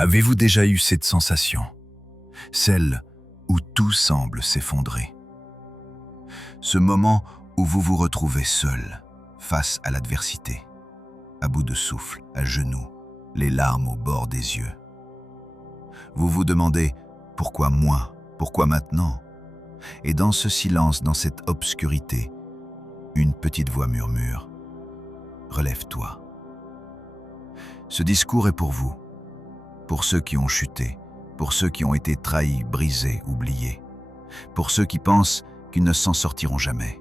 Avez-vous déjà eu cette sensation? Celle où tout semble s'effondrer. Ce moment où vous vous retrouvez seul, face à l'adversité, à bout de souffle, à genoux, les larmes au bord des yeux. Vous vous demandez « Pourquoi moi? Pourquoi maintenant ?» Et dans ce silence, dans cette obscurité, une petite voix murmure « Relève-toi ». Ce discours est pour vous, pour ceux qui ont chuté, pour ceux qui ont été trahis, brisés, oubliés, pour ceux qui pensent qu'ils ne s'en sortiront jamais.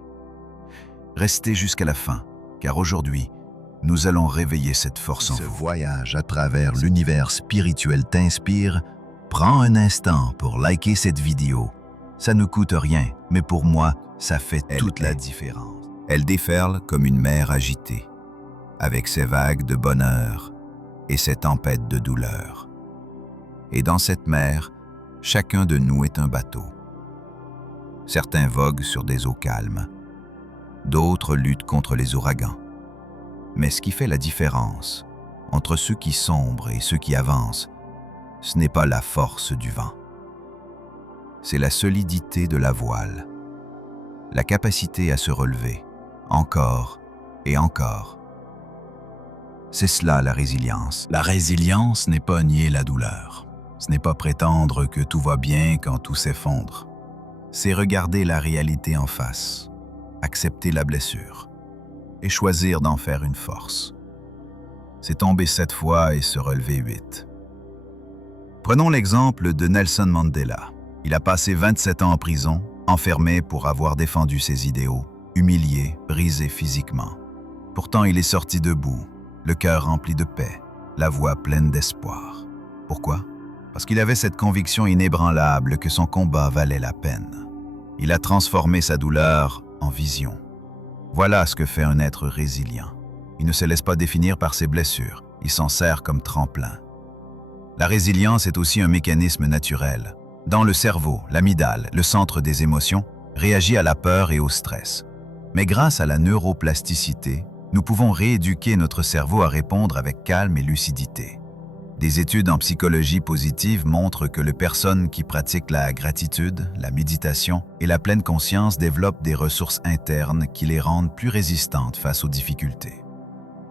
Restez jusqu'à la fin, car aujourd'hui, nous allons réveiller cette force en vous. Ce voyage à travers l'univers spirituel t'inspire? Prends un instant pour liker cette vidéo. Ça ne coûte rien, mais pour moi, ça fait toute la différence. Elle déferle comme une mer agitée, avec ses vagues de bonheur et ses tempêtes de douleur. Et dans cette mer, chacun de nous est un bateau. Certains voguent sur des eaux calmes, d'autres luttent contre les ouragans. Mais ce qui fait la différence entre ceux qui sombrent et ceux qui avancent, ce n'est pas la force du vent. C'est la solidité de la voile, la capacité à se relever, encore et encore. C'est cela la résilience. La résilience n'est pas nier la douleur. Ce n'est pas prétendre que tout va bien quand tout s'effondre. C'est regarder la réalité en face, accepter la blessure et choisir d'en faire une force. C'est tomber 7 fois et se relever 8. Prenons l'exemple de Nelson Mandela. Il a passé 27 ans en prison, enfermé pour avoir défendu ses idéaux, humilié, brisé physiquement. Pourtant, il est sorti debout, le cœur rempli de paix, la voix pleine d'espoir. Pourquoi? Parce qu'il avait cette conviction inébranlable que son combat valait la peine. Il a transformé sa douleur en vision. Voilà ce que fait un être résilient. Il ne se laisse pas définir par ses blessures, il s'en sert comme tremplin. La résilience est aussi un mécanisme naturel. Dans le cerveau, l'amygdale, le centre des émotions, réagit à la peur et au stress. Mais grâce à la neuroplasticité, nous pouvons rééduquer notre cerveau à répondre avec calme et lucidité. Des études en psychologie positive montrent que les personnes qui pratiquent la gratitude, la méditation et la pleine conscience développent des ressources internes qui les rendent plus résistantes face aux difficultés.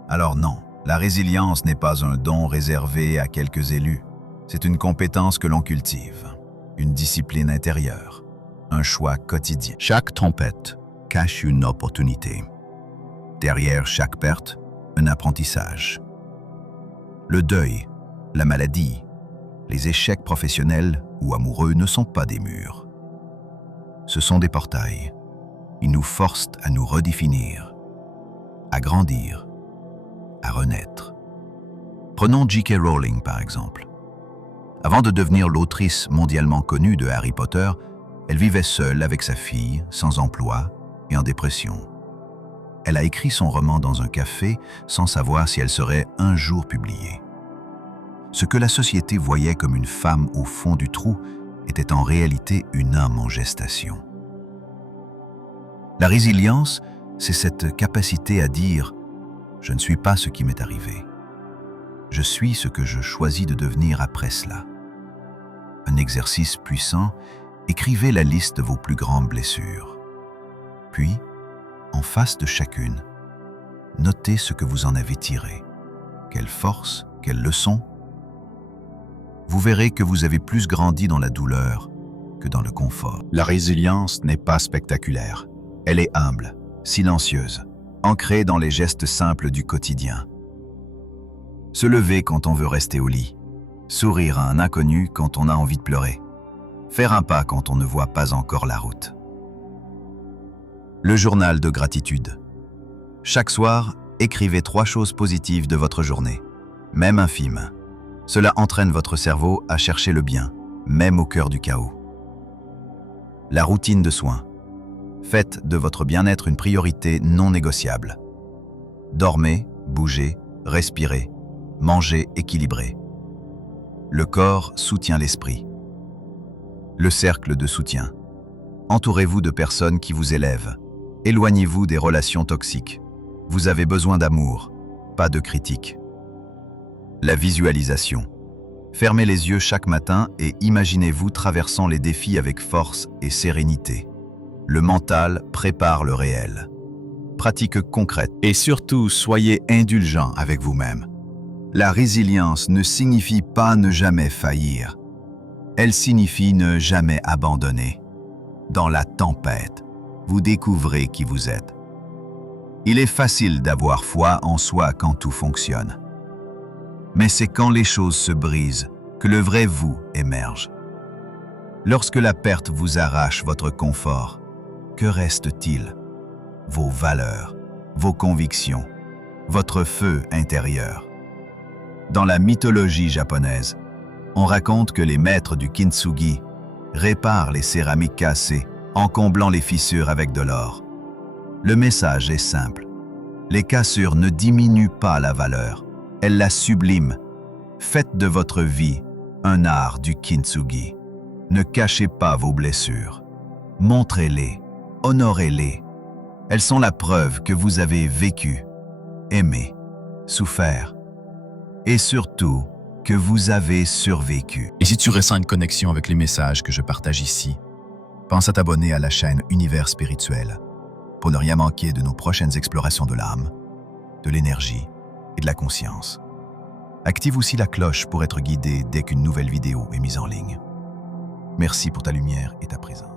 Alors non, la résilience n'est pas un don réservé à quelques élus. C'est une compétence que l'on cultive, une discipline intérieure, un choix quotidien. Chaque tempête cache une opportunité. Derrière chaque perte, un apprentissage. Le deuil, la maladie, les échecs professionnels ou amoureux ne sont pas des murs. Ce sont des portails. Ils nous forcent à nous redéfinir, à grandir, à renaître. Prenons J.K. Rowling par exemple. Avant de devenir l'autrice mondialement connue de Harry Potter, elle vivait seule avec sa fille, sans emploi et en dépression. Elle a écrit son roman dans un café sans savoir si elle serait un jour publiée. Ce que la société voyait comme une femme au fond du trou était en réalité une âme en gestation. La résilience, c'est cette capacité à dire « Je ne suis pas ce qui m'est arrivé. Je suis ce que je choisis de devenir après cela. » Un exercice puissant, écrivez la liste de vos plus grandes blessures. Puis, en face de chacune, notez ce que vous en avez tiré. Quelle force, quelle leçon. Vous verrez que vous avez plus grandi dans la douleur que dans le confort. La résilience n'est pas spectaculaire. Elle est humble, silencieuse, ancrée dans les gestes simples du quotidien. Se lever quand on veut rester au lit, sourire à un inconnu quand on a envie de pleurer, faire un pas quand on ne voit pas encore la route. Le journal de gratitude. Chaque soir, écrivez 3 choses positives de votre journée, même infimes. Cela entraîne votre cerveau à chercher le bien, même au cœur du chaos. La routine de soins. Faites de votre bien-être une priorité non négociable. Dormez, bougez, respirez, mangez équilibré. Le corps soutient l'esprit. Le cercle de soutien. Entourez-vous de personnes qui vous élèvent. Éloignez-vous des relations toxiques. Vous avez besoin d'amour, pas de critique. La visualisation. Fermez les yeux chaque matin et imaginez-vous traversant les défis avec force et sérénité. Le mental prépare le réel. Pratique concrète. Et surtout, soyez indulgent avec vous-même. La résilience ne signifie pas ne jamais faillir. Elle signifie ne jamais abandonner. Dans la tempête, vous découvrez qui vous êtes. Il est facile d'avoir foi en soi quand tout fonctionne. Mais c'est quand les choses se brisent que le vrai vous émerge. Lorsque la perte vous arrache votre confort, que reste-t-il? Vos valeurs, vos convictions, votre feu intérieur. Dans la mythologie japonaise, on raconte que les maîtres du kintsugi réparent les céramiques cassées en comblant les fissures avec de l'or. Le message est simple. Les cassures ne diminuent pas la valeur, elles la subliment. Faites de votre vie un art du kintsugi. Ne cachez pas vos blessures. Montrez-les, honorez-les. Elles sont la preuve que vous avez vécu, aimé, souffert et surtout que vous avez survécu. Et si tu ressens une connexion avec les messages que je partage ici, pense à t'abonner à la chaîne Univers Spirituel pour ne rien manquer de nos prochaines explorations de l'âme, de l'énergie et de la conscience. Active aussi la cloche pour être guidé dès qu'une nouvelle vidéo est mise en ligne. Merci pour ta lumière et ta présence.